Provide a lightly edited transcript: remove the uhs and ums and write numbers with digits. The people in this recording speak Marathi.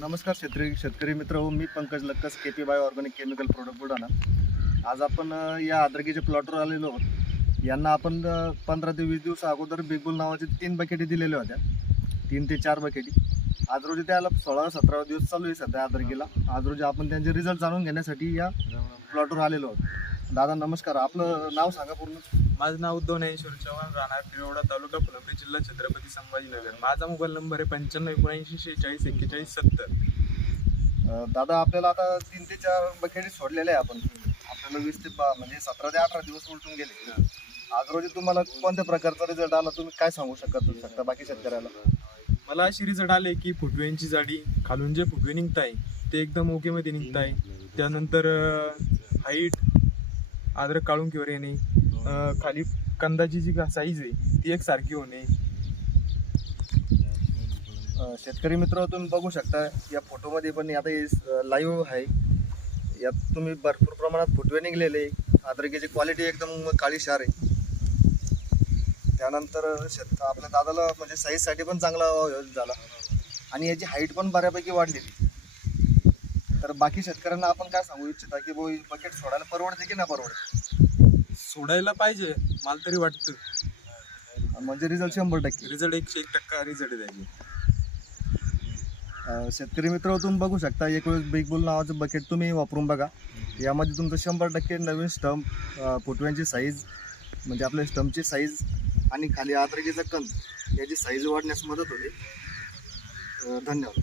नमस्कार शेतकरी मित्र हो, मी पंकज लक्कस KP bio organic chemical product Buldhana. आज आपण या अद्रकीच्या प्लॉटवर आलेलो आहोत. यांना आपण 15 ते 20 दिवस अगोदर बिग बुल नावाचे 3 बकेटी दिलेल्या होत्या, 3 ते 4 बकेटी. आज रोजी त्याला 16-17 दिवस चालू आहे सध्या अद्रकीला. आज रोजी आपण त्यांचे रिझल्ट जाणून घेण्यासाठी या प्लॉटवर आलेलो आहोत. दादा नमस्कार, आपलं नाव सांगा पूर्ण. माझं नाव उद्धव ज्ञानेश्वर चव्हाण, राहणार पिरोडा, तालुका फुलंब्री, जिल्हा छत्रपती संभाजीनगर. माझा मोबाईल नंबर आहे 95794641. दादा आपल्याला आता 3 ते 4 बकेटी सोडलेल्या आहे आपण. आपल्याला 20 ते म्हणजे 17 ते 18 दिवस उलटून गेले. आज रोजी तुम्हाला कोणत्या प्रकारचा रिझल्ट आला, तुम्ही काय सांगू शकता बाकी शेतकऱ्याला? मला अशी रिझल्ट आले की फुटव्यांची जाडी, खालून जे फुटवे निघताय ते एकदम ओके मध्ये निघताय. त्यानंतर हाईट, अद्रक काळुंकीवर येणे, खाली कंदाची जी साईज आहे ती एक सारखी होणे. शेतकरी मित्र तुम्ही बघू शकता या फोटोमध्ये, पण आता लाईव्ह आहे. यात तुम्ही भरपूर प्रमाणात फुटवे निघलेले. अद्रकीची क्वालिटी एकदम काळीशार आहे. त्यानंतर आपल्या दादाला म्हणजे साईजसाठी पण चांगला झाला आणि याची हाईट पण बऱ्यापैकी वाढलेली. तर बाकी शेतकऱ्यांना आपण काय सांगू इच्छिता की बकेट सोडायला परवडते की नाही परवडते? सोडायला पाहिजे मला तरी वाटतं. म्हणजे रिझल्ट 100%. रिझल्ट 101% रिझल्ट द्यायचे. शेतकरी मित्र तुम्ही बघू शकता, एक वेळेस बिग बुल नावाचं बकेट तुम्ही वापरून बघा. यामध्ये तुमचं 100% नवीन स्टंप, फुटव्यांची साईज म्हणजे आपल्या स्टंपची साईज आणि खाली अद्रकीचा कंद याची साईज वाढण्यास मदत होते. धन्यवाद.